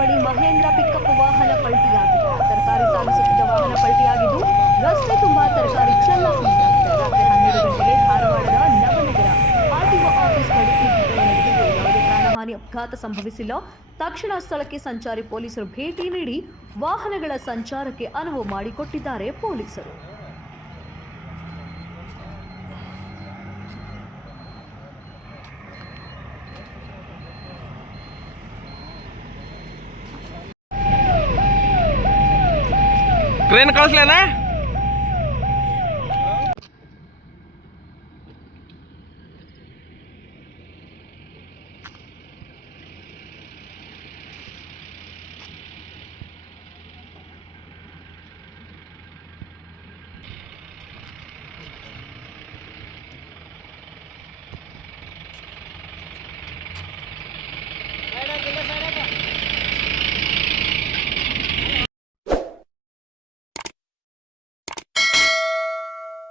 ಬಳಿ ಮಹೇಂದ್ರ ಪಿಕಪ್ ವಾಹನ ಪಲ್ಟಿಯಾಗಿದೆ. ತರಕಾರಿ ಸಾಗಿಸುತ್ತಿದ್ದ ವಾಹನ ಪಲ್ಟಿಯಾಗಿದ್ದು ರಸ್ತೆ ತುಂಬಾ ತರಕಾರಿ ಚೆಲ್ಲಾಪಿಲ್ಲಿಯಾಗಿದೆ. ರಾತ್ರಿ 12 ಗಂಟೆಗೆ ಧಾರವಾಡದ ನವನಗರ ಆರ್ಟಿಒ ಆಫೀಸ್ ಬಳಿ ಈ ಘಟನೆ ನಡೆದಿದ್ದು ಯಾವುದೇ ಪ್ರಾಣಹಾನಿ ಅಪಘಾತ ಸಂಭವಿಸಿಲ್ಲ. ತಕ್ಷಣ ಸ್ಥಳಕ್ಕೆ ಸಂಚಾರಿ ಪೊಲೀಸರು ಭೇಟಿ ನೀಡಿ ವಾಹನಗಳ ಸಂಚಾರಕ್ಕೆ ಅನುವು ಮಾಡಿಕೊಟ್ಟಿದ್ದಾರೆ ಪೊಲೀಸರು. ट्रेन कळसले ना.